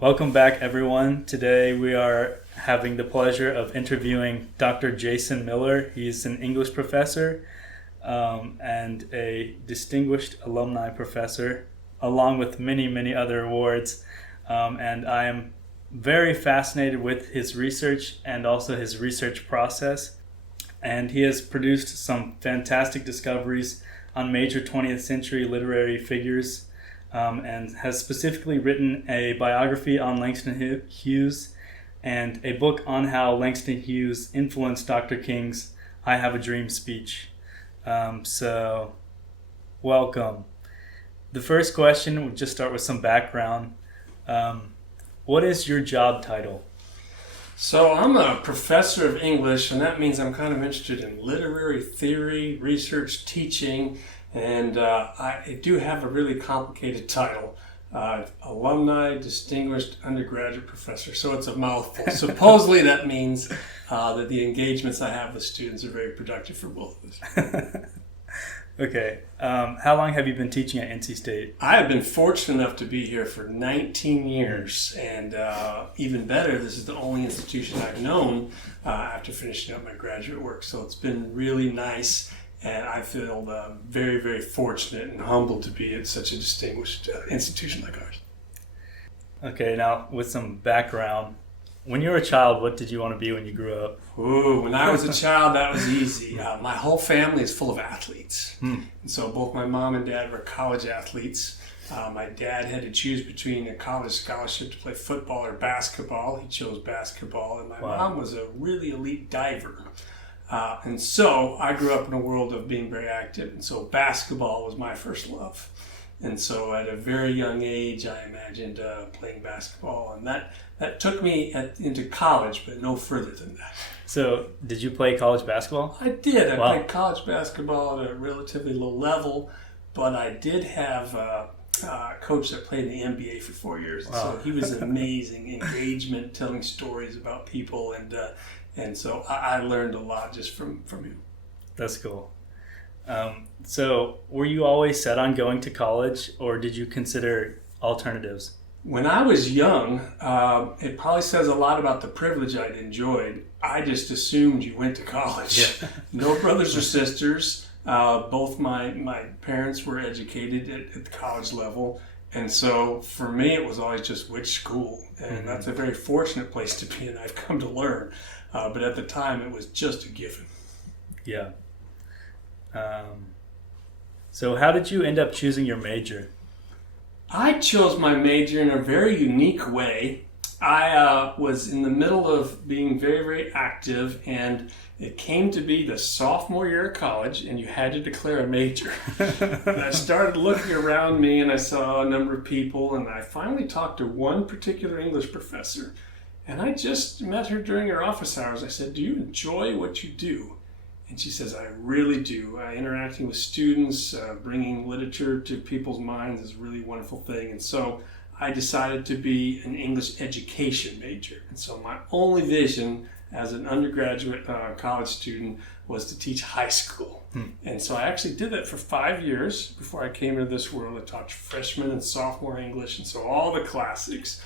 Welcome back, everyone. Today we are having the pleasure of interviewing Dr. Jason Miller. He's an English professor and a distinguished alumni professor, along with many, many other awards. And I am very fascinated with his research and also his research process. And he has produced some fantastic discoveries on major 20th century literary figures, and has specifically written a biography on Langston Hughes and a book on how Langston Hughes influenced Dr. King's I Have a Dream speech. So, welcome. The first question, we'll just start with some background. What is your job title? So I'm a professor of English, and that means I'm kind of interested in literary theory, research, teaching, and I do have a really complicated title, Alumni Distinguished Undergraduate Professor, so it's a mouthful. Supposedly that means that the engagements I have with students are very productive for both of us. Okay. How long have you been teaching at NC State? I have been fortunate enough to be here for 19 years, and even better, this is the only institution I've known after finishing up my graduate work. So it's been really nice, and I feel very, very fortunate and humbled to be at such a distinguished institution like ours. Okay, now with some background. When you were a child, what did you want to be when you grew up? Ooh, when I was a child, that was easy. My whole family is full of athletes. And so both my mom and dad were college athletes. My dad had to choose between a college scholarship to play football or basketball. He chose basketball. And my mom was a really elite diver. And so I grew up in a world of being very active. And so basketball was my first love. And so at a very young age, I imagined playing basketball. And that took me into college, but no further than that. So, did you play college basketball? I did. I played college basketball at a relatively low level, but I did have a coach that played in the NBA for 4 years. Wow. So he was amazing, engagement, telling stories about people, and so I learned a lot just from him. That's cool. So, were you always set on going to college, or did you consider alternatives? When I was young, it probably says a lot about the privilege I'd enjoyed. I just assumed you went to college. Yeah. No brothers or sisters. Both my parents were educated at the college level. And so for me, it was always just which school. And that's a very fortunate place to be, and I've come to learn. But at the time, it was just a given. Yeah. So how did you end up choosing your major? I chose my major in a very unique way. I was in the middle of being very, very active, and it came to be the sophomore year of college, and you had to declare a major. And I started looking around me, and I saw a number of people, and I finally talked to one particular English professor, and I just met her during her office hours. I said, "Do you enjoy what you do?" And she says, "I really do. Interacting with students, bringing literature to people's minds is a really wonderful thing." And so I decided to be an English education major. And so my only vision as an undergraduate college student was to teach high school. And so I actually did that for 5 years before I came into this world. I taught freshman and sophomore English, and so all the classics,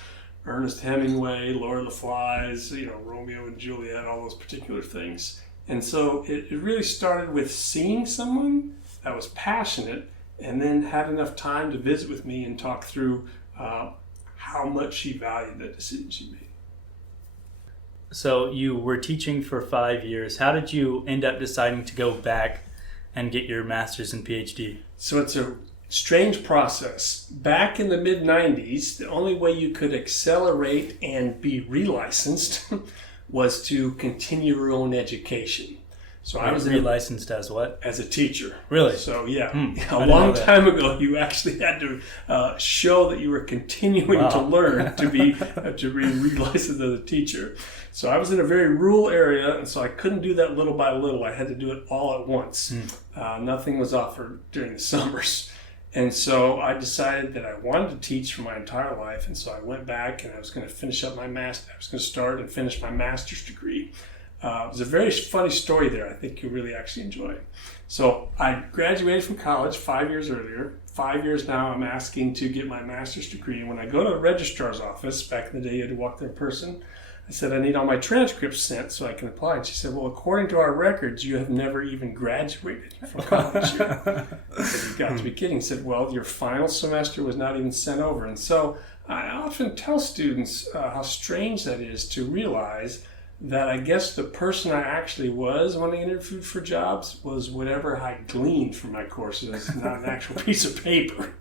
Ernest Hemingway, Lord of the Flies, Romeo and Juliet, all those particular things. And so it really started with seeing someone that was passionate and then had enough time to visit with me and talk through how much she valued the decision she made. So you were teaching for 5 years. How did you end up deciding to go back and get your master's and PhD? So it's a strange process. Back in the mid-90s, the only way you could accelerate and be relicensed was to continue your own education. So I was relicensed as what? As a teacher. Really? So yeah, a long time ago, you actually had to show that you were continuing to learn to be relicensed as a teacher. So I was in a very rural area, and so I couldn't do that little by little. I had to do it all at once. Nothing was offered during the summers. And so I decided that I wanted to teach for my entire life, and so I went back and I was going to finish up my master. I was going to start and finish my master's degree. It was a very funny story there. I think you'll really actually enjoy it. So I graduated from college 5 years earlier, 5 years now, I'm asking to get my master's degree. And when I go to the registrar's office, back in the day, you had to walk there in person. I said, I need all my transcripts sent so I can apply. And she said, well, according to our records, you have never even graduated from college yet. I said, you've got to be kidding. She said, well, your final semester was not even sent over. And so I often tell students how strange that is to realize that I guess the person I actually was when I interviewed for jobs was whatever I gleaned from my courses, not an actual piece of paper.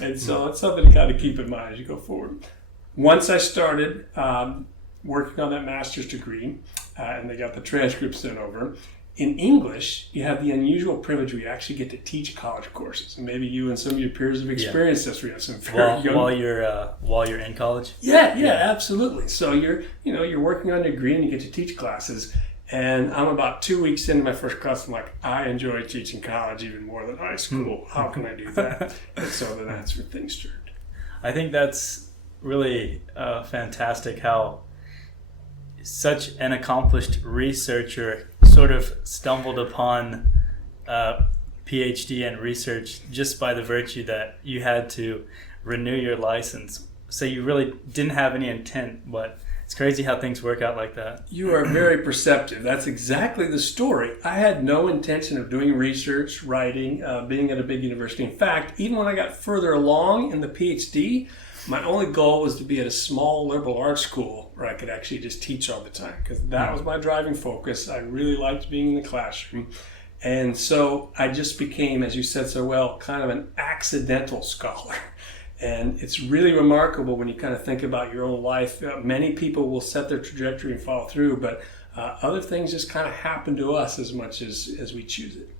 And so that's something to kind of keep in mind as you go forward. Once I started working on that master's degree, and they got the transcripts sent over, in English, you have the unusual privilege where you actually get to teach college courses. And maybe you and some of your peers have experienced this. We have some very young... While you're in college? Yeah, absolutely. So you're working on your degree and you get to teach classes. And I'm about 2 weeks into my first class. I'm like, I enjoy teaching college even more than high school. How can I do that? And so then that's where things turned. I think that's really fantastic how such an accomplished researcher sort of stumbled upon PhD and research just by the virtue that you had to renew your license. So you really didn't have any intent, but it's crazy how things work out like that. You are very perceptive. That's exactly the story. I had no intention of doing research, writing, being at a big university. In fact, even when I got further along in the PhD, my only goal was to be at a small liberal arts school where I could actually just teach all the time, because that was my driving focus. I really liked being in the classroom. And so I just became, as you said so well, kind of an accidental scholar. And it's really remarkable when you kind of think about your own life. Many people will set their trajectory and follow through, but other things just kind of happen to us as much as we choose it.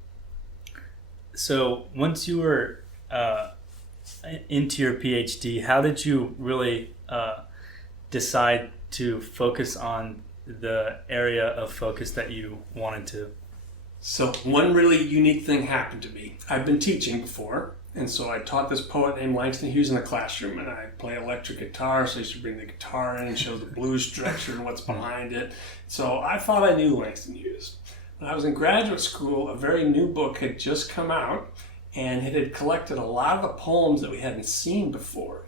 So once you were into your PhD, how did you really decide to focus on the area of focus that you wanted to? So one really unique thing happened to me. I've been teaching before, and so I taught this poet named Langston Hughes in the classroom, and I play electric guitar, so I used to bring the guitar in and show the blues structure and what's behind it. So I thought I knew Langston Hughes. When I was in graduate school, a very new book had just come out, and it had collected a lot of the poems that we hadn't seen before.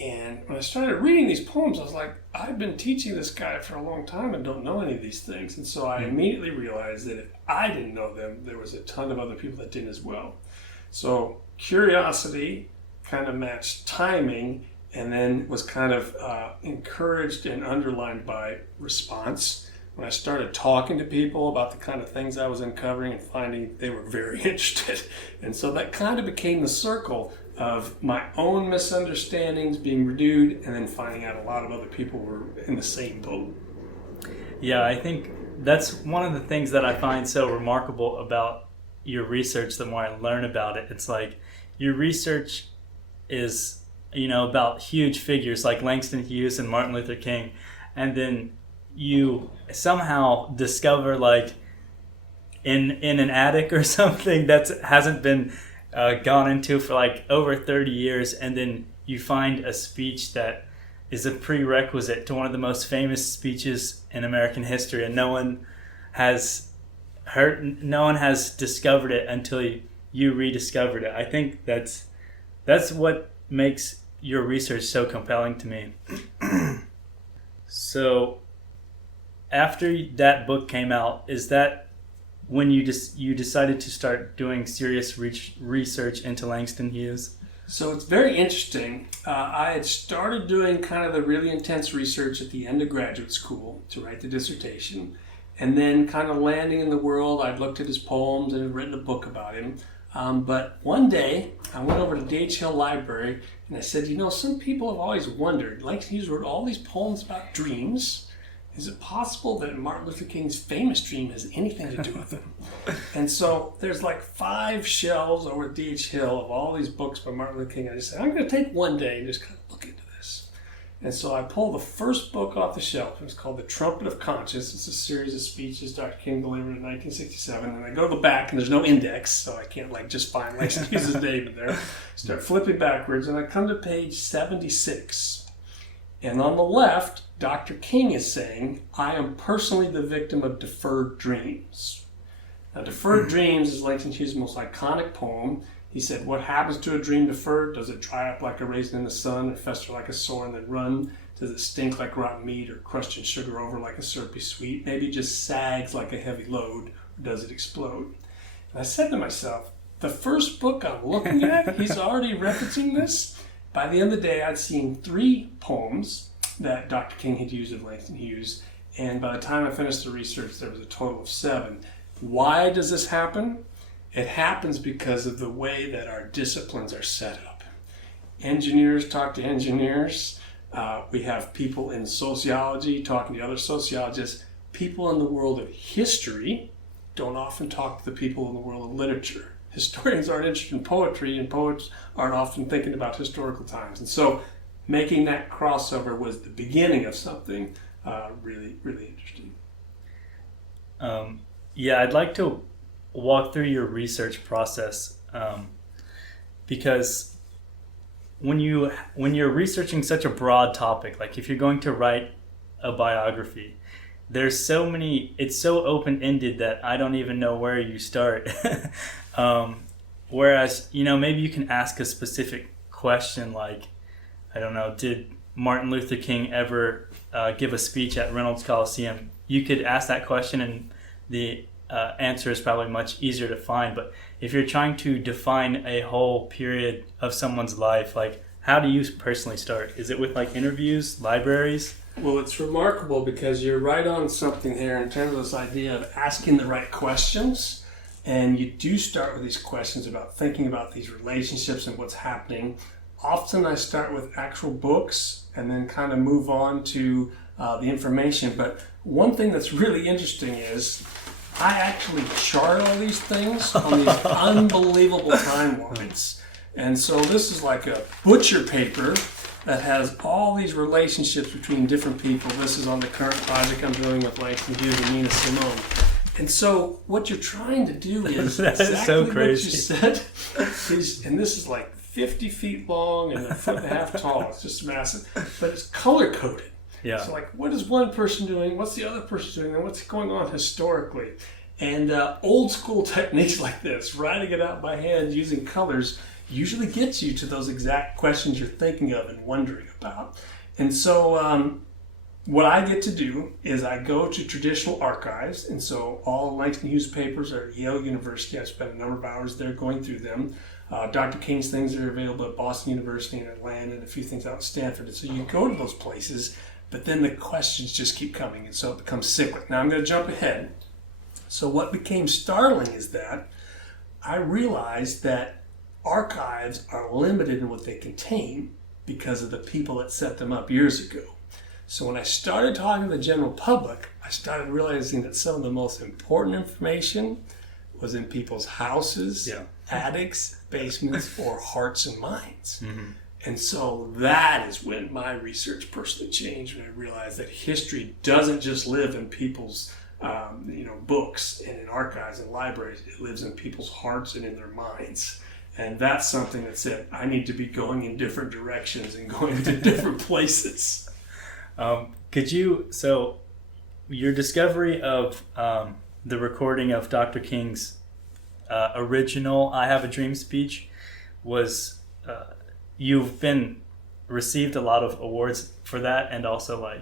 And when I started reading these poems, I was like, I've been teaching this guy for a long time and don't know any of these things. And so I immediately realized that if I didn't know them, there was a ton of other people that didn't as well. So curiosity kind of matched timing, and then was kind of encouraged and underlined by response. When I started talking to people about the kind of things I was uncovering and finding they were very interested. And so that kind of became the circle of my own misunderstandings being renewed, and then finding out a lot of other people were in the same boat. Yeah, I think that's one of the things that I find so remarkable about your research. The more I learn about it, it's like your research is, about huge figures like Langston Hughes and Martin Luther King, and then you somehow discover, like, in an attic or something that hasn't been gone into for like over 30 years, and then you find a speech that is a prerequisite to one of the most famous speeches in American history, and no one has discovered it until you rediscovered it. I think that's what makes your research so compelling to me. So after that book came out, is that when you decided to start doing serious research into Langston Hughes? So it's very interesting. I had started doing kind of the really intense research at the end of graduate school to write the dissertation, and then kind of landing in the world, I'd looked at his poems and had written a book about him. But one day, I went over to D.H. Hill Library and I said, some people have always wondered, Langston Hughes wrote all these poems about dreams. Is it possible that Martin Luther King's famous dream has anything to do with them? And so there's like 5 shelves over at D.H. Hill of all these books by Martin Luther King. I just said, I'm going to take one day and just kind of look into this. And so I pulled the first book off the shelf. It was called The Trumpet of Conscience. It's a series of speeches Dr. King delivered in 1967. And I go to the back, and there's no index, so I can't just find Langston Hughes' name in there. Start flipping backwards, and I come to page 76. And on the left, Dr. King is saying, I am personally the victim of deferred dreams. Now, Deferred Dreams is Langston Hughes' most iconic poem. He said, what happens to a dream deferred? Does it dry up like a raisin in the sun, or fester like a sore and then run? Does it stink like rotten meat, or crushed in sugar over like a syrupy sweet? Maybe it just sags like a heavy load, or does it explode? And I said to myself, the first book I'm looking at, he's already referencing this. By the end of the day, I'd seen 3 poems that Dr. King had used of Langston Hughes, and by the time I finished the research, there was a total of 7. Why does this happen? It happens because of the way that our disciplines are set up. Engineers talk to engineers. We have people in sociology talking to other sociologists. People in the world of history don't often talk to the people in the world of literature. Historians aren't interested in poetry, and poets aren't often thinking about historical times. And so making that crossover was the beginning of something really, really interesting. Yeah, I'd like to walk through your research process because when you're researching such a broad topic, like if you're going to write a biography, there's so many, it's so open-ended that I don't even know where you start. Whereas, maybe you can ask a specific question like, I don't know, did Martin Luther King ever give a speech at Reynolds Coliseum? You could ask that question and the answer is probably much easier to find. But if you're trying to define a whole period of someone's life, like how do you personally start? Is it with like interviews, libraries? Well, it's remarkable because you're right on something here in terms of this idea of asking the right questions. And you do start with these questions about thinking about these relationships and what's happening. Often I start with actual books and then kind of move on to the information. But one thing that's really interesting is I actually chart all these things on these unbelievable timelines. And so this is like a butcher paper that has all these relationships between different people. This is on the current project I'm doing with Langston Hughes and Nina Simone. And so what you're trying to do is exactly so crazy. What you said. And this is like 50 feet long and a foot and a half tall. It's just massive. But it's color-coded. Yeah. So like, what is one person doing? What's the other person doing? And what's going on historically? And old school techniques like this, writing it out by hand using colors, usually gets you to those exact questions you're thinking of and wondering about. And so what I get to do is I go to traditional archives. And so all Langston Hughes papers are at Yale University. I spent a number of hours there going through them. Dr. King's things are available at Boston University and Atlanta and a few things out at Stanford. And so you go to those places, but then the questions just keep coming. And so it becomes cyclic. Now I'm going to jump ahead. So what became startling is that I realized that archives are limited in what they contain because of the people that set them up years ago. So when I started talking to the general public, I started realizing that some of the most important information was in people's houses, attics, basements, or hearts and minds. Mm-hmm. And so that is when my research personally changed, when I realized that history doesn't just live in people's books and in archives and libraries. It lives in people's hearts and in their minds. And that's something that said, I need to be going in different directions and going to different places. So your discovery of the recording of Dr. King's original I Have a Dream speech was, you've received a lot of awards for that, and also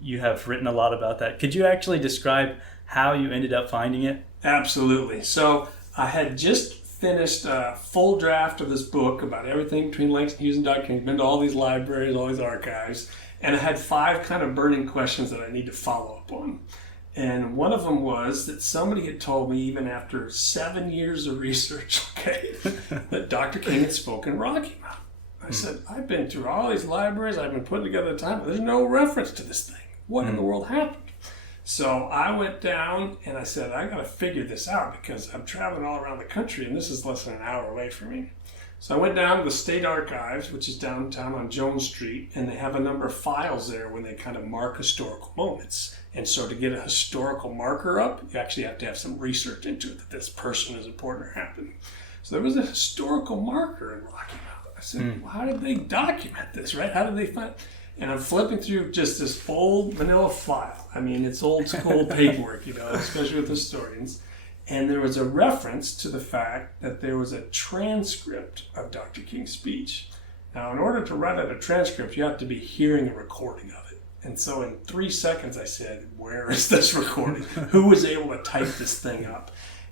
you have written a lot about that. Could you actually describe how you ended up finding it? Absolutely. So I had just finished a full draft of this book about everything between Langston Hughes and Dr. King. Been to all these libraries, all these archives, and I had 5 kind of burning questions that I need to follow up on. And one of them was that somebody had told me, even after 7 years of research, that Dr. King had spoken Rocky Mountain. I said, I've been through all these libraries, I've been putting together the time, there's no reference to this thing. What in the world happened? So I went down and I said, I got to figure this out because I'm traveling all around the country and this is less than an hour away from me. So I went down to the State Archives, which is downtown on Jones Street, and they have a number of files there when they kind of mark historical moments. And so to get a historical marker up, you actually have to have some research into it, that this person is important or happened. So there was a historical marker in Rocky Mountain. I said, well, how did they document this, right? How did they find... And I'm flipping through just this old manila file. I mean, it's old school paperwork, especially with historians. And there was a reference to the fact that there was a transcript of Dr. King's speech. Now, in order to write out a transcript, you have to be hearing a recording of it. And so in 3 seconds, I said, where is this recording? Who was able to type this thing up?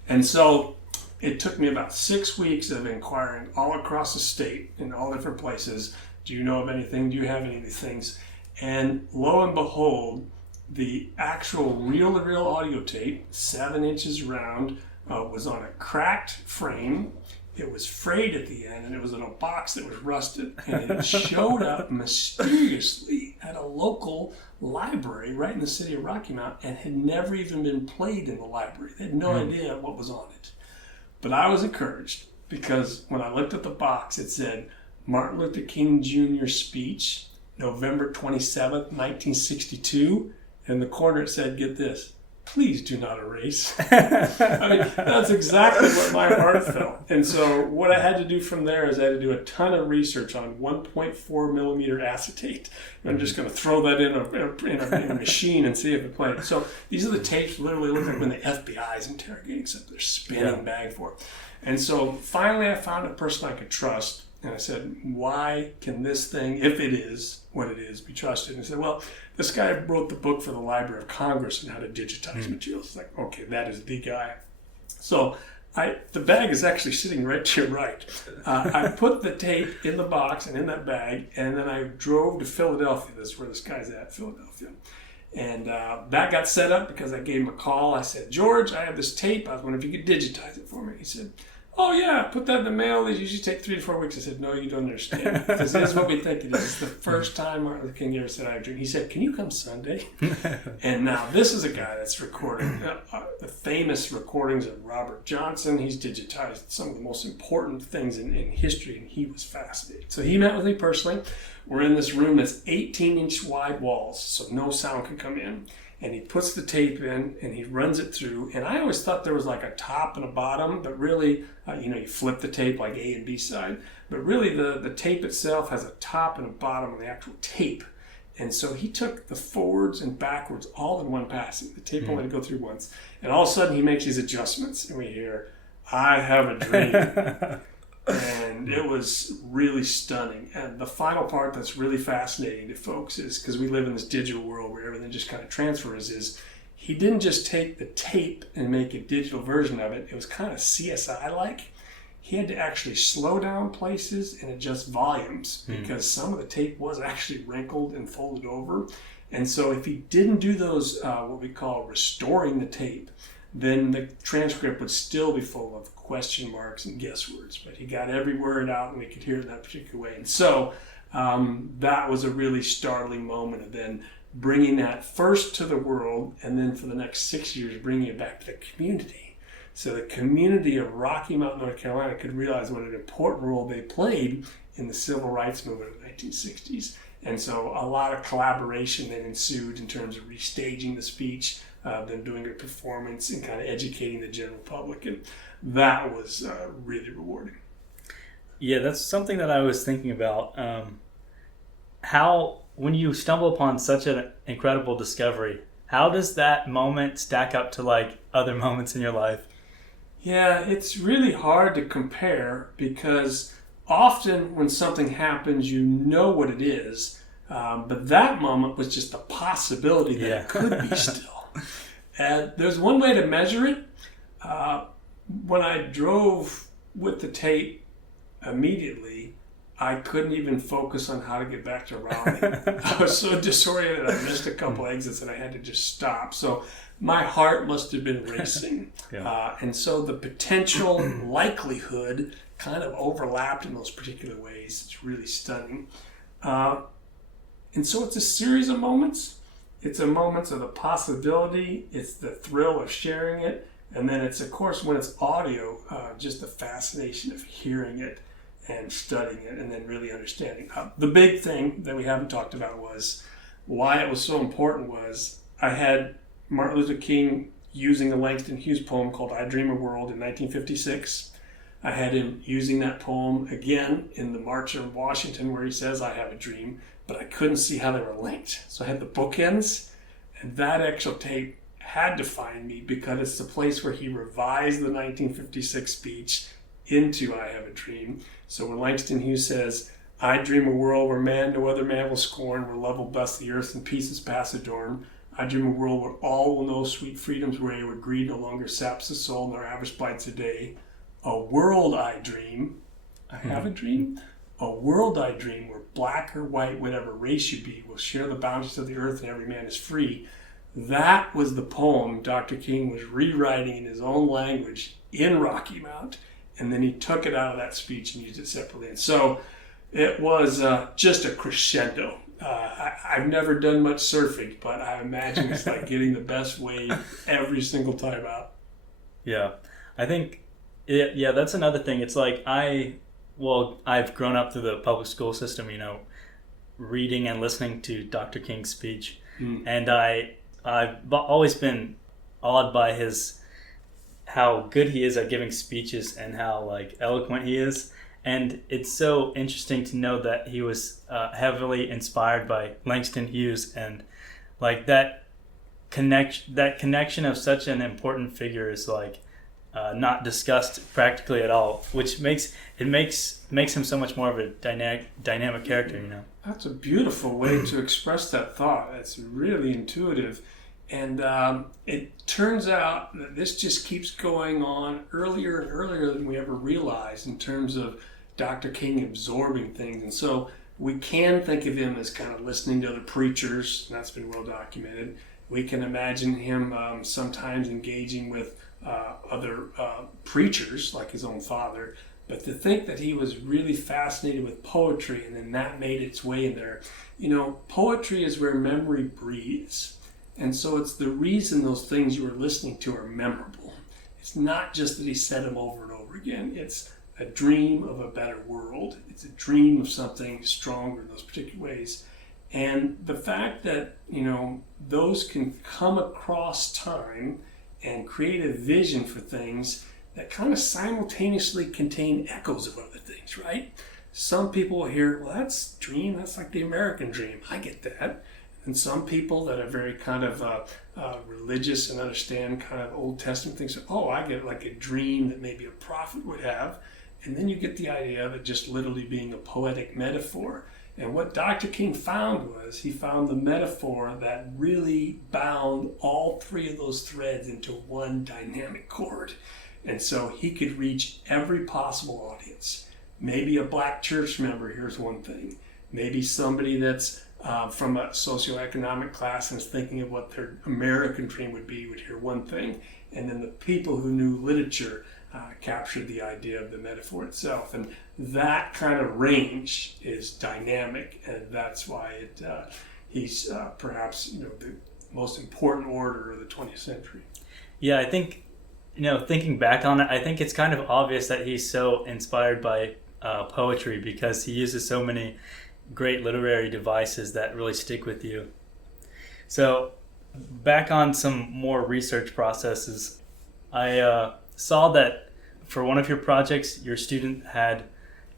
And so it took me about 6 weeks of inquiring all across the state in all different places. Do you know of anything? Do you have any of these things? And lo and behold, the actual reel-to-reel audio tape, 7 inches round, was on a cracked frame. It was frayed at the end, and it was in a box that was rusted. And it showed up mysteriously at a local library right in the city of Rocky Mount and had never even been played in the library. They had no idea what was on it. But I was encouraged because when I looked at the box, it said, Martin Luther King Jr. speech, November 27th, 1962. And in the corner it said, get this, please do not erase. I mean, that's exactly what my heart felt. And so what I had to do from there is I had to do a ton of research on 1.4 millimeter acetate. I'm just going to throw that in a machine and see if it played. So these are the tapes literally look like when the FBI is interrogating something. They're spinning bag for it. And so finally I found a person I could trust. And I said, why can this thing, if it is what it is, be trusted? And he said, well, this guy wrote the book for the Library of Congress on how to digitize materials. It's like, okay, that is the guy. So the bag is actually sitting right to your right. I put the tape in the box and in that bag, and then I drove to Philadelphia. That's where this guy's at, Philadelphia. And that got set up because I gave him a call. I said, George, I have this tape. I was wondering if you could digitize it for me. He said, oh yeah, put that in the mail. They usually take 3 to 4 weeks. I said, no, you don't understand. This is what we think it is. It's the first time Martin Luther King ever said I have a dream. He said, can you come Sunday? And now this is a guy that's recording the famous recordings of Robert Johnson. He's digitized some of the most important things in history, and he was fascinated. So he met with me personally. We're in this room that's 18-inch wide walls, so no sound can come in. And he puts the tape in and he runs it through. And I always thought there was like a top and a bottom, but really, you flip the tape like A and B side. But really the tape itself has a top and a bottom of the actual tape. And so he took the forwards and backwards all in one passing. The tape only had to go through once. And all of a sudden he makes these adjustments and we hear, I have a dream. And it was really stunning. And the final part that's really fascinating to folks is, because we live in this digital world where everything just kind of transfers, is he didn't just take the tape and make a digital version of it. It was kind of CSI-like. He had to actually slow down places and adjust volumes because some of the tape was actually wrinkled and folded over. And so if he didn't do those, what we call restoring the tape, then the transcript would still be full of question marks and guesswords. But he got every word out and we could hear it in that particular way. And so that was a really startling moment of then bringing that first to the world and then for the next 6 years bringing it back to the community. So the community of Rocky Mount, North Carolina could realize what an important role they played in the civil rights movement of the 1960s. And so a lot of collaboration then ensued in terms of restaging the speech, then doing a performance and kind of educating the general public. And that was really rewarding. Yeah, that's something that I was thinking about. How, when you stumble upon such an incredible discovery, how does that moment stack up to like other moments in your life? Yeah, it's really hard to compare because often when something happens, you know what it is. But that moment was just a possibility that it could be still. And there's one way to measure it. When I drove with the tape immediately, I couldn't even focus on how to get back to Raleigh. I was so disoriented, I missed a couple exits and I had to just stop. So my heart must have been racing. And so the potential likelihood kind of overlapped in those particular ways. It's really stunning. And so it's a series of moments. It's a moments of the possibility. It's the thrill of sharing it. And then it's, of course, when it's audio, just the fascination of hearing it and studying it and then really understanding. The big thing that we haven't talked about was why it was so important was I had Martin Luther King using a Langston Hughes poem called I Dream a World in 1956. I had him using that poem again in the March on Washington where he says, I have a dream, but I couldn't see how they were linked. So I had the bookends, and that actual tape had to find me because it's the place where he revised the 1956 speech into I Have a Dream. So when Langston Hughes says, I dream a world where man no other man will scorn, where love will bless the earth and peace is past adorn. I dream a world where all will know sweet freedom's way, where greed no longer saps the soul nor avarice bites a day. A world I dream, I have a dream. A world I dream where black or white, whatever race you be, will share the bounties of the earth and every man is free. That was the poem Dr. King was rewriting in his own language in Rocky Mount, and then he took it out of that speech and used it separately. And so it was just a crescendo. I've never done much surfing, but I imagine it's like getting the best wave every single time out. Yeah, I think, yeah, that's another thing. It's like I've grown up through the public school system, reading and listening to Dr. King's speech, and I've always been awed by how good he is at giving speeches and how eloquent he is. And it's so interesting to know that he was heavily inspired by Langston Hughes, and that connection of such an important figure is not discussed practically at all, which makes him so much more of a dynamic character. That's a beautiful way to express that thought. That's really intuitive. And it turns out that this just keeps going on earlier and earlier than we ever realized in terms of Dr. King absorbing things. And so we can think of him as kind of listening to other preachers, and that's been well documented. We can imagine him sometimes engaging with other preachers, like his own father. But to think that he was really fascinated with poetry, and then that made its way in there. Poetry is where memory breathes. And so it's the reason those things you were listening to are memorable. It's not just that he said them over and over again. It's a dream of a better world. It's a dream of something stronger in those particular ways. And the fact that, those can come across time and create a vision for things that kind of simultaneously contain echoes of other things, right? Some people will hear, well, that's dream. That's like the American dream. I get that. And some people that are very kind of religious and understand kind of Old Testament things, I get like a dream that maybe a prophet would have. And then you get the idea of it just literally being a poetic metaphor. And what Dr. King found was he found the metaphor that really bound all three of those threads into one dynamic chord. And so he could reach every possible audience. Maybe a black church member hears one thing. Maybe somebody that's from a socioeconomic class and is thinking of what their American dream would be would hear one thing. And then the people who knew literature captured the idea of the metaphor itself. And that kind of range is dynamic, and that's why he's perhaps the most important orator of the 20th century. Yeah, I think, thinking back on it, I think it's kind of obvious that he's so inspired by poetry because he uses so many great literary devices that really stick with you. So back on some more research processes, I saw that for one of your projects, your student had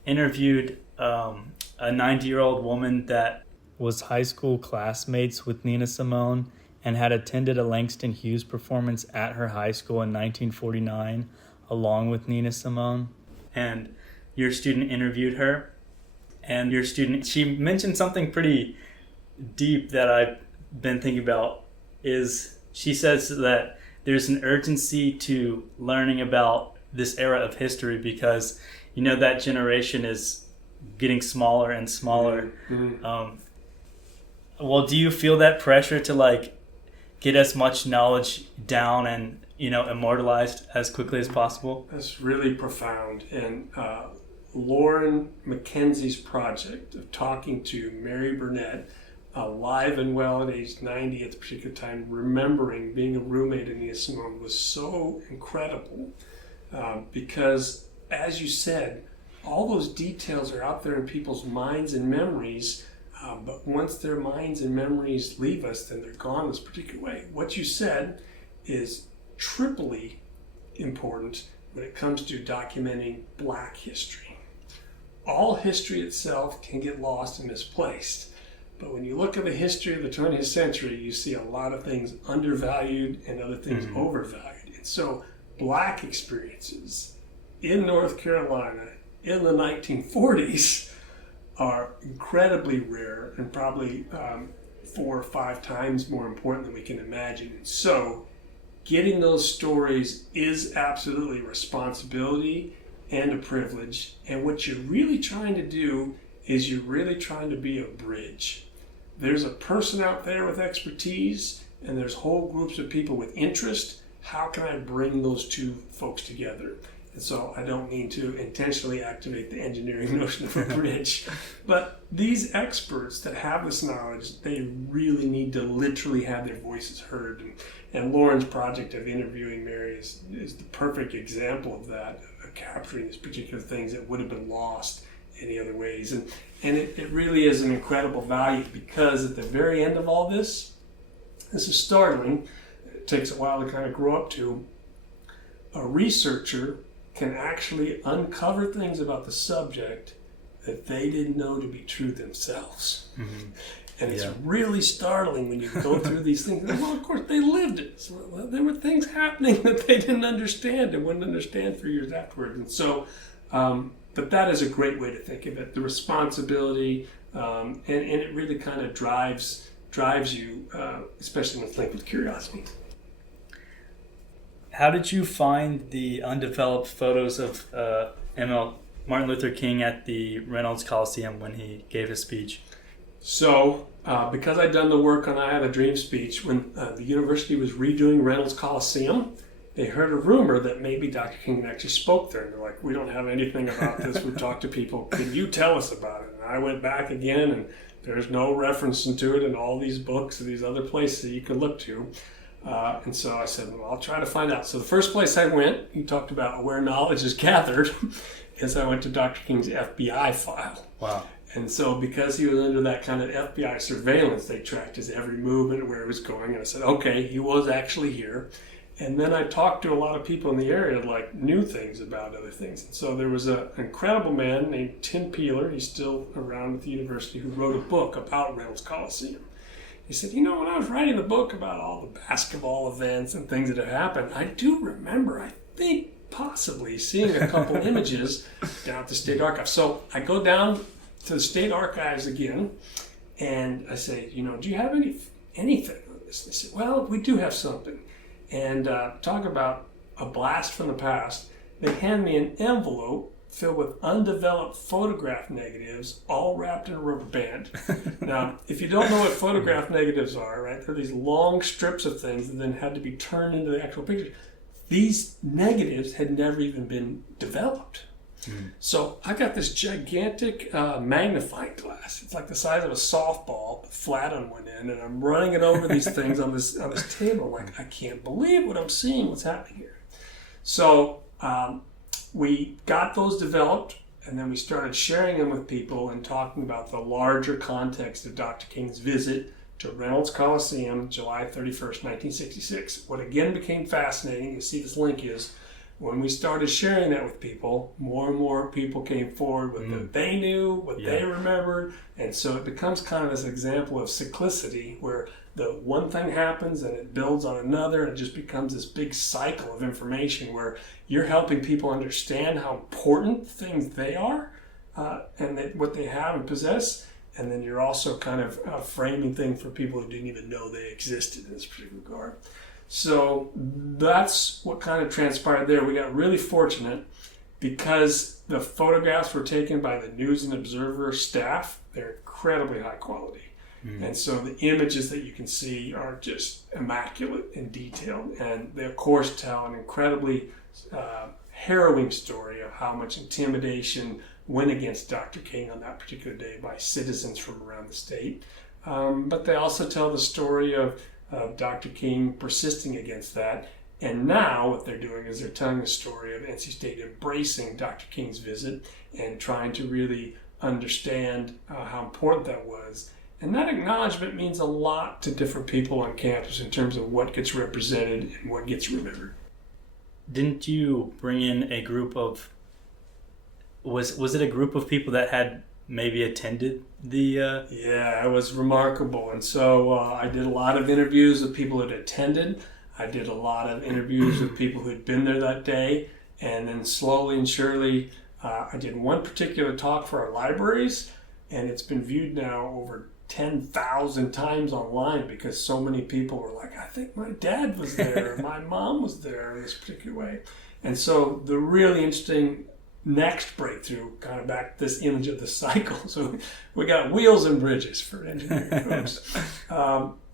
interviewed a 90-year-old woman that was high school classmates with Nina Simone and had attended a Langston Hughes performance at her high school in 1949 along with Nina Simone. And your student interviewed her. And she mentioned something pretty deep that I've been thinking about. She says that there's an urgency to learning about this era of history because, that generation is getting smaller and smaller. Mm-hmm. Well, do you feel that pressure to get as much knowledge down and, immortalized as quickly as possible? That's really profound. And Lauren Mackenzie's project of talking to Mary Burnett, alive and well at age 90 at the particular time, remembering being a roommate in Nina Simone was so incredible because, as you said, all those details are out there in people's minds and memories, but once their minds and memories leave us, then they're gone this particular way. What you said is triply important when it comes to documenting Black history. All history itself can get lost and misplaced, But when you look at the history of the 20th century, you see a lot of things undervalued and other things overvalued. And so Black experiences in North Carolina in the 1940s are incredibly rare and probably 4 or 5 times more important than we can imagine. And so getting those stories is absolutely a responsibility and a privilege. And what you're really trying to do is you're really trying to be a bridge. There's a person out there with expertise, and there's whole groups of people with interest. How can I bring those two folks together? And so I don't mean to intentionally activate the engineering notion of a bridge, but these experts that have this knowledge, they really need to literally have their voices heard. And Lauren's project of interviewing Mary is the perfect example of that, of capturing these particular things that would have been lost any other ways. And it really is an incredible value, because at the very end of all this is startling. It takes a while to kind of grow up to. A researcher can actually uncover things about the subject that they didn't know to be true themselves. And it's really startling when you go through these things. Well, of course, they lived it. So, well, there were things happening that they didn't understand and wouldn't understand for years afterwards. And so, but that is a great way to think of it, the responsibility, and it really kind of drives you, especially when it's linked with curiosity. How did you find the undeveloped photos of Martin Luther King at the Reynolds Coliseum when he gave his speech? So, because I'd done the work on I Have a Dream speech, when the university was redoing Reynolds Coliseum, they heard a rumor that maybe Dr. King actually spoke there. And they're like, we don't have anything about this. We've talked to people. Can you tell us about it? And I went back again, and there's no reference to it in all these books and these other places that you could look to. And so I said, well, I'll try to find out. So the first place I went, you talked about where knowledge is gathered, is I went to Dr. King's FBI file. Wow. And so because he was under that kind of FBI surveillance, they tracked his every movement and where he was going. And I said, okay, he was actually here. And then I talked to a lot of people in the area that like knew things about other things. And so there was an incredible man named Tim Peeler, he's still around at the university, who wrote a book about Reynolds Coliseum. He said, you know, when I was writing the book about all the basketball events and things that have happened, I do remember, I think, possibly seeing a couple images down at the State Archives. So I go down to the State Archives again, and I say, you know, do you have anything on this? They said, well, we do have something. And talk about a blast from the past. They hand me an envelope filled with undeveloped photograph negatives, all wrapped in a rubber band. Now, if you don't know what photograph negatives are, right, they're these long strips of things that then had to be turned into the actual picture. These negatives had never even been developed. So I got this gigantic magnifying glass. It's like the size of a softball, flat on one end, and I'm running it over these things on this table. Like, I can't believe what I'm seeing, what's happening here. So we got those developed, and then we started sharing them with people and talking about the larger context of Dr. King's visit to Reynolds Coliseum, July 31st, 1966. What again became fascinating, you see this link is, when we started sharing that with people, more and more people came forward with what they knew, what they remembered. And so it becomes kind of this example of cyclicity, where the one thing happens and it builds on another, and it just becomes this big cycle of information where you're helping people understand how important things they are and what they have and possess. And then you're also kind of framing things for people who didn't even know they existed in this particular regard. So that's what kind of transpired there. We got really fortunate because the photographs were taken by the News and Observer staff. They're incredibly high quality. And so the images that you can see are just immaculate and detailed. And they, of course, tell an incredibly harrowing story of how much intimidation went against Dr. King on that particular day by citizens from around the state. But they also tell the story of Dr. King persisting against that. And now what they're doing is they're telling the story of NC State embracing Dr. King's visit and trying to really understand how important that was. And that acknowledgement means a lot to different people on campus in terms of what gets represented and what gets remembered. Didn't you bring in a group of, was it a group of people that had maybe attended Yeah, it was remarkable. And so I did a lot of interviews with people that attended. I did a lot of interviews with people who had been there that day. And then slowly and surely, I did one particular talk for our libraries, and it's been viewed now over 10,000 times online because so many people were like, I think my dad was there, my mom was there in this particular way. And so the really interesting next breakthrough, kind of back to this image of the cycle. So we got wheels and bridges for engineering folks.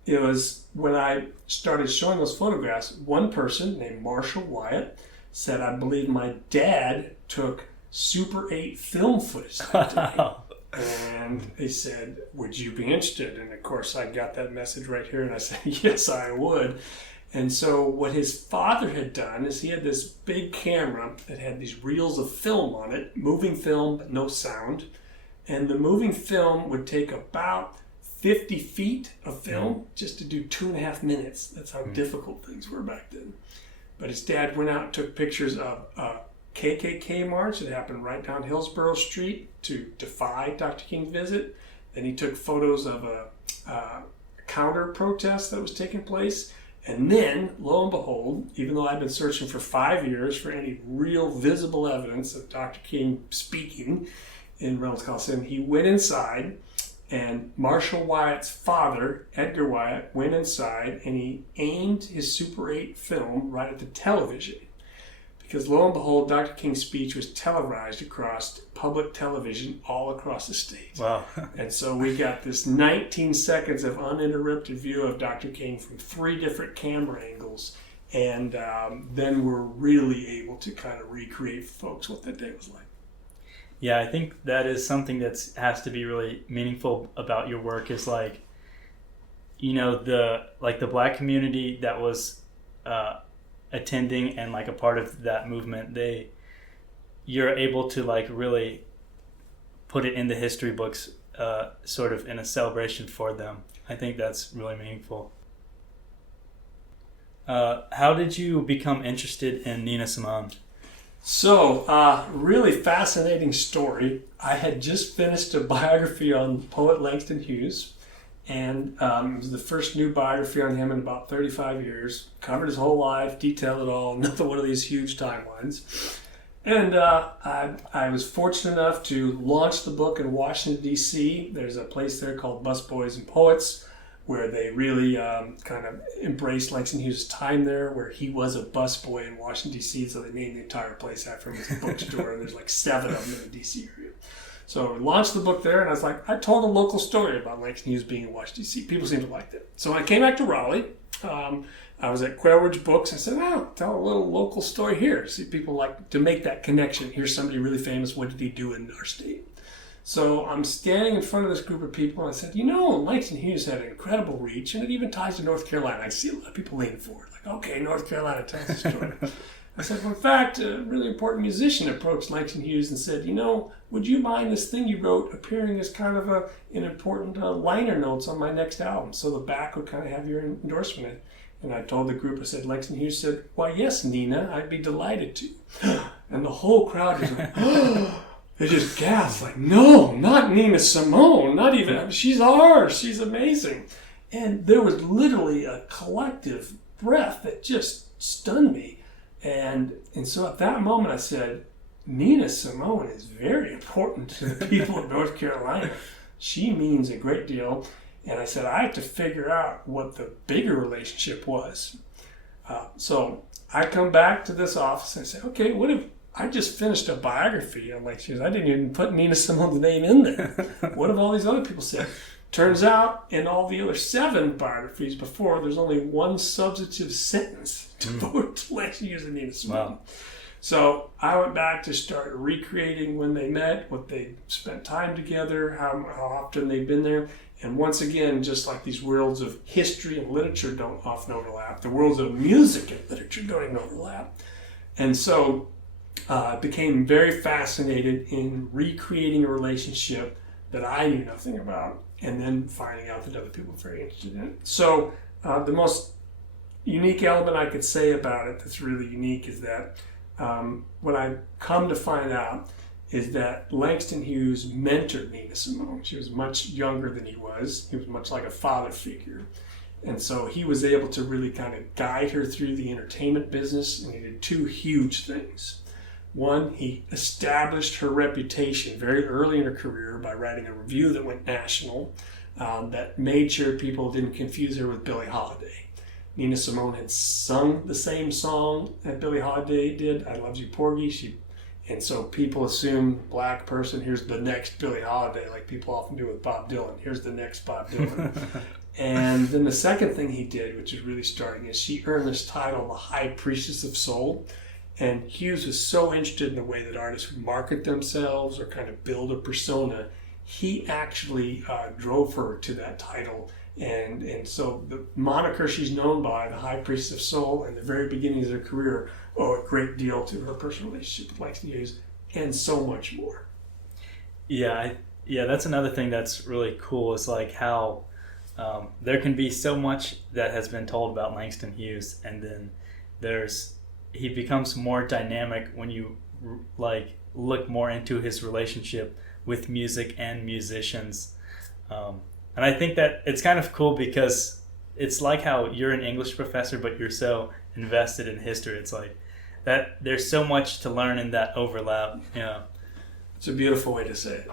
It was when I started showing those photographs, one person named Marshall Wyatt said, I believe my dad took Super 8 film footage that day. And they said, would you be interested? And of course I got that message right here and I said, yes, I would. And so what his father had done is he had this big camera that had these reels of film on it, moving film, but no sound. And the moving film would take about 50 feet of film just to do 2.5 minutes. That's how difficult things were back then. But his dad went out and took pictures of a KKK march that happened right down Hillsborough Street to defy Dr. King's visit. Then he took photos of a counter protest that was taking place. And then, lo and behold, even though I've been searching for 5 years for any real visible evidence of Dr. King speaking in Reynolds Coliseum, he went inside, and Marshall Wyatt's father, Edgar Wyatt, went inside and he aimed his Super 8 film right at the television. Because lo and behold, Dr. King's speech was televised across public television all across the state. Wow. And so we got this 19 seconds of uninterrupted view of Dr. King from 3 different camera angles. And then we're really able to kind of recreate for folks what that day was like. Yeah, I think that is something that has to be really meaningful about your work is like, you know, the Black community that was attending and like a part of that movement, you're able to like really put it in the history books, sort of in a celebration for them. I think that's really meaningful. How did you become interested in Nina Simone? So, really fascinating story. I had just finished a biography on poet Langston Hughes, and it was the first new biography on him in about 35 years. Covered his whole life, detailed it all, another one of these huge timelines. And I was fortunate enough to launch the book in Washington, D.C. There's a place there called Busboys and Poets, where they really kind of embraced Langston Hughes' time there, where he was a busboy in Washington, D.C., so they named the entire place after him. It's a bookstore, and there's like 7 of them in the D.C. area. So I launched the book there, and I was like, I told a local story about Langston Hughes being in Washington, D.C. People seemed to like it. So when I came back to Raleigh, I was at Quailridge Books. I said, oh, tell a little local story here. See, people like to make that connection. Here's somebody really famous. What did he do in our state? So I'm standing in front of this group of people, and I said, you know, Langston Hughes had an incredible reach, and it even ties to North Carolina. I see a lot of people leaning forward, like, okay, North Carolina tells the story. I said, well, in fact, a really important musician approached Langston Hughes and said, you know, would you mind this thing you wrote appearing as kind of an important liner notes on my next album? So the back would kind of have your endorsement in it. And I told the group, I said, Langston Hughes said, why, yes, Nina, I'd be delighted to. And the whole crowd was like, oh. They just gasped, like, no, not Nina Simone, not even, she's ours, she's amazing. And there was literally a collective breath that just stunned me. And so at that moment I said, Nina Simone is very important to the people of North Carolina. She means a great deal. And I said, I have to figure out what the bigger relationship was. So I come back to this office and I say, okay, what if I just finished a biography on Langston Hughes. I didn't even put Nina Simone's name in there. What have all these other people said? Turns out, in all the other 7 biographies before, there's only one substantive sentence devoted to Langston Hughes and Nina Simone. Wow. So I went back to start recreating when they met, what they spent time together, how often they've been there. And once again, just like these worlds of history and literature don't often overlap, the worlds of music and literature don't even overlap. And so became very fascinated in recreating a relationship that I knew nothing about, and then finding out that other people were very interested in it. So the most unique element I could say about it that's really unique is that what I come to find out is that Langston Hughes mentored Nina Simone. She was much younger than he was. He was much like a father figure. And so he was able to really kind of guide her through the entertainment business, and he did two huge things. One, he established her reputation very early in her career by writing a review that went national, that made sure people didn't confuse her with Billie Holiday. Nina Simone had sung the same song that Billie Holiday did, I Love You Porgy. And so people assume black person, here's the next Billie Holiday, like people often do with Bob Dylan. Here's the next Bob Dylan. And then the second thing he did, which is really starting, is she earned this title, the High Priestess of Soul. And Hughes was so interested in the way that artists would market themselves or kind of build a persona, he actually drove her to that title. And so the moniker she's known by, the High Priestess of Soul, in the very beginning of her career, owe a great deal to her personal relationship with Langston Hughes, and so much more. Yeah, that's another thing that's really cool. Is like how there can be so much that has been told about Langston Hughes, and then he becomes more dynamic when you like look more into his relationship with music and musicians. And I think that it's kind of cool because it's like how you're an English professor, but you're so invested in history. It's like that there's so much to learn in that overlap. Yeah. It's a beautiful way to say it.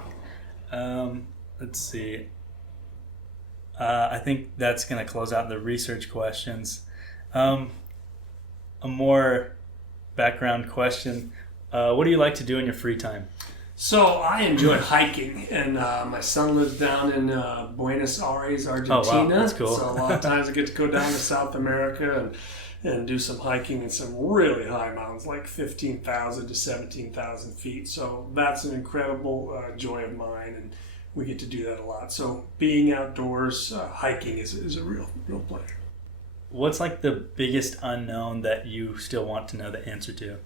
Let's see. I think that's going to close out the research questions. A more background question. What do you like to do in your free time? So I enjoy hiking, and my son lives down in Buenos Aires, Argentina. Oh, wow. That's cool. So a lot of times I get to go down to South America and do some hiking in some really high mountains, like 15,000 to 17,000 feet. So that's an incredible joy of mine, and we get to do that a lot. So being outdoors, hiking is a real pleasure. What's like the biggest unknown that you still want to know the answer to?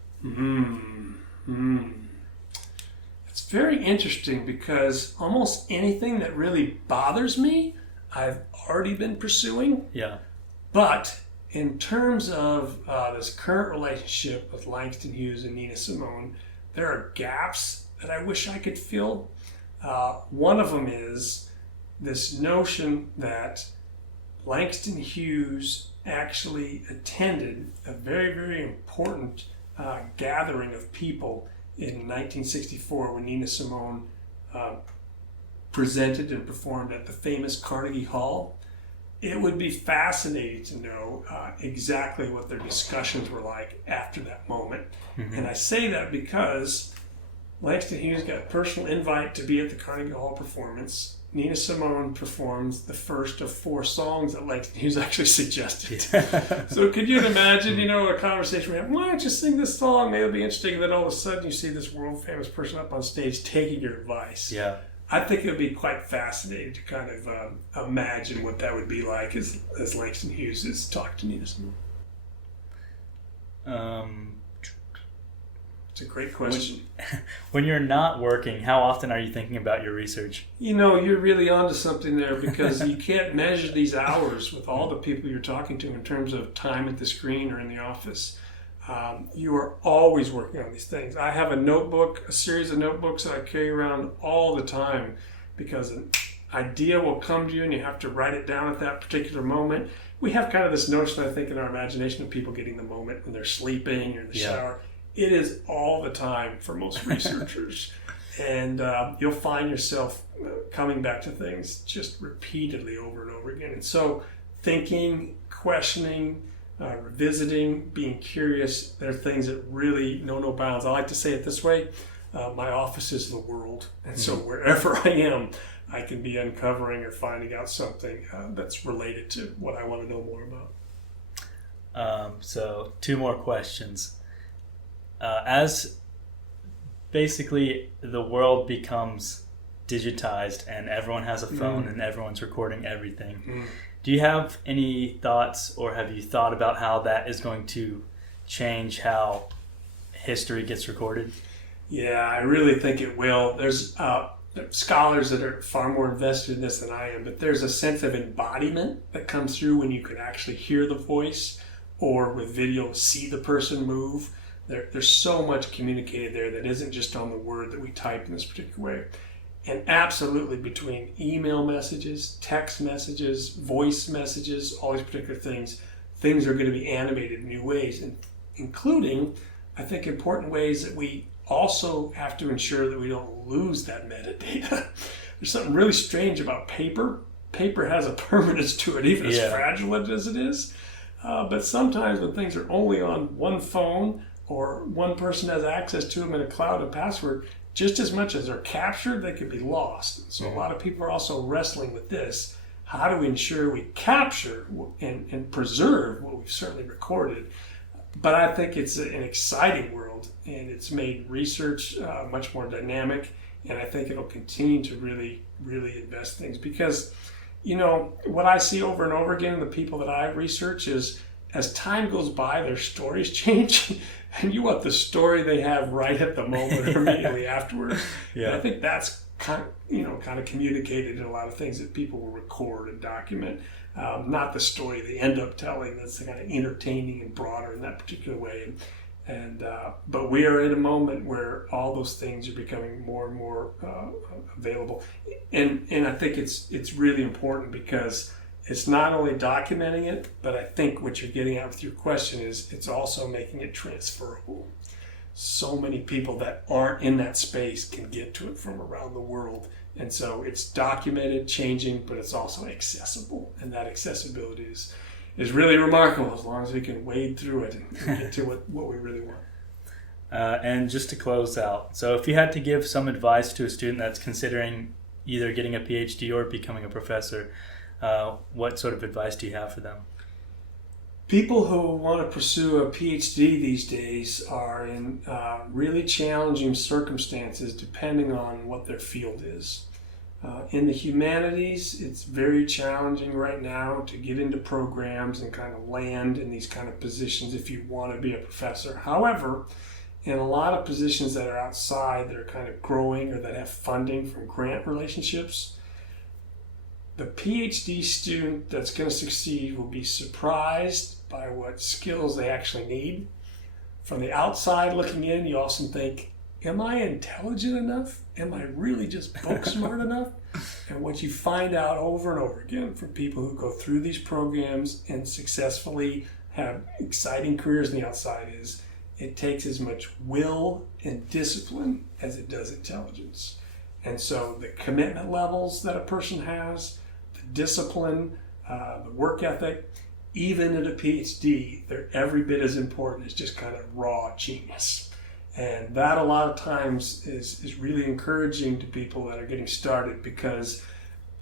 It's very interesting because almost anything that really bothers me, I've already been pursuing. Yeah. But in terms of this current relationship with Langston Hughes and Nina Simone, there are gaps that I wish I could fill. One of them is this notion that Langston Hughes actually attended a very, very important gathering of people in 1964 when Nina Simone presented and performed at the famous Carnegie Hall. It would be fascinating to know exactly what their discussions were like after that moment. Mm-hmm. And I say that because Langston Hughes got a personal invite to be at the Carnegie Hall performance. Nina Simone performs the first of 4 songs that Langston Hughes actually suggested. So could you imagine, a conversation we have, why don't you sing this song? Maybe it'll be interesting. And then all of a sudden you see this world famous person up on stage taking your advice. Yeah. I think it would be quite fascinating to kind of imagine what that would be like as Langston Hughes is talking to Nina Simone. It's a great question. When you're not working, how often are you thinking about your research? You're really onto something there because you can't measure these hours with all the people you're talking to in terms of time at the screen or in the office. You are always working on these things. I have a series of notebooks that I carry around all the time because an idea will come to you and you have to write it down at that particular moment. We have kind of this notion, I think, in our imagination of people getting the moment when they're sleeping or in the shower. It is all the time for most researchers. And you'll find yourself coming back to things just repeatedly over and over again. And so thinking, questioning, revisiting, being curious, they're things that really know no bounds. I like to say it this way, my office is the world. And so wherever I am, I can be uncovering or finding out something that's related to what I want to know more about. So 2 more questions. As basically the world becomes digitized and everyone has a phone and everyone's recording everything, do you have any thoughts or have you thought about how that is going to change how history gets recorded? Yeah, I really think it will. There's scholars that are far more invested in this than I am, but there's a sense of embodiment that comes through when you can actually hear the voice or with video see the person move. There's so much communicated there that isn't just on the word that we type in this particular way. And absolutely between email messages, text messages, voice messages, all these particular things are going to be animated in new ways, and including, I think, important ways that we also have to ensure that we don't lose that metadata. There's something really strange about paper. Paper has a permanence to it, even as fragile as it is. But sometimes when things are only on one phone or one person has access to them in a cloud and password, just as much as they're captured, they could be lost. So a lot of people are also wrestling with this. How do we ensure we capture and preserve what we've certainly recorded? But I think it's an exciting world, and it's made research much more dynamic, and I think it'll continue to really, really invest things. Because, what I see over and over again in the people that I research is, as time goes by, their stories change, and you want the story they have right at the moment or immediately afterwards. Yeah. And I think that's kind of communicated in a lot of things that people will record and document. Not the story they end up telling that's kind of entertaining and broader in that particular way. But we are in a moment where all those things are becoming more and more available. And I think it's really important, because it's not only documenting it, but I think what you're getting at with your question is it's also making it transferable. So many people that aren't in that space can get to it from around the world. And so it's documented, changing, but it's also accessible. And that accessibility is really remarkable, as long as we can wade through it and get to what we really want. And just to close out, so if you had to give some advice to a student that's considering either getting a PhD or becoming a professor, what sort of advice do you have for them? People who want to pursue a PhD these days are in really challenging circumstances depending on what their field is. In the humanities, it's very challenging right now to get into programs and kind of land in these kind of positions if you want to be a professor. However, in a lot of positions that are outside, that are kind of growing or that have funding from grant relationships, the PhD student that's going to succeed will be surprised by what skills they actually need. From the outside looking in, you often think, am I intelligent enough? Am I really just book smart enough? And what you find out over and over again from people who go through these programs and successfully have exciting careers on the outside is it takes as much will and discipline as it does intelligence. And so the commitment levels that a person has, the discipline, the work ethic, even at a PhD, they're every bit as important as just kind of raw genius. And that a lot of times is really encouraging to people that are getting started, because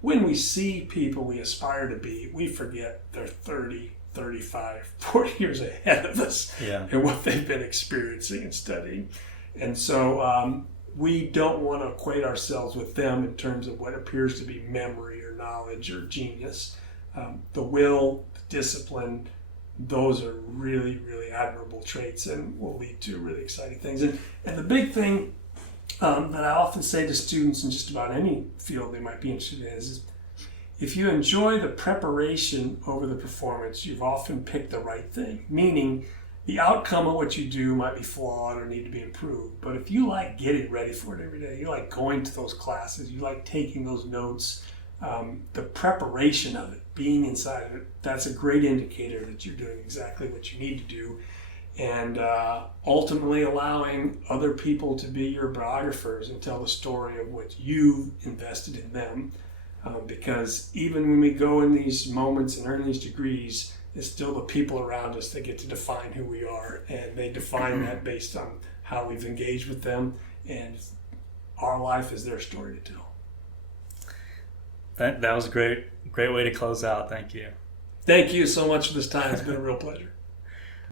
when we see people we aspire to be, we forget they're 30, 35, 40 years ahead of us and what they've been experiencing and studying. And so we don't want to equate ourselves with them in terms of what appears to be memory or knowledge or genius. The will, the discipline, those are really, really admirable traits and will lead to really exciting things. And the big thing that I often say to students in just about any field they might be interested in is if you enjoy the preparation over the performance, you've often picked the right thing. Meaning, the outcome of what you do might be flawed or need to be improved. But if you like getting ready for it every day, you like going to those classes, you like taking those notes, the preparation of it, being inside of it, that's a great indicator that you're doing exactly what you need to do. And ultimately allowing other people to be your biographers and tell the story of what you've invested in them. Because even when we go in these moments and earn these degrees, it's still the people around us that get to define who we are, and they define that based on how we've engaged with them, and our life is their story to tell. That was a great way to close out. Thank you. Thank you so much for this time. It's been a real pleasure.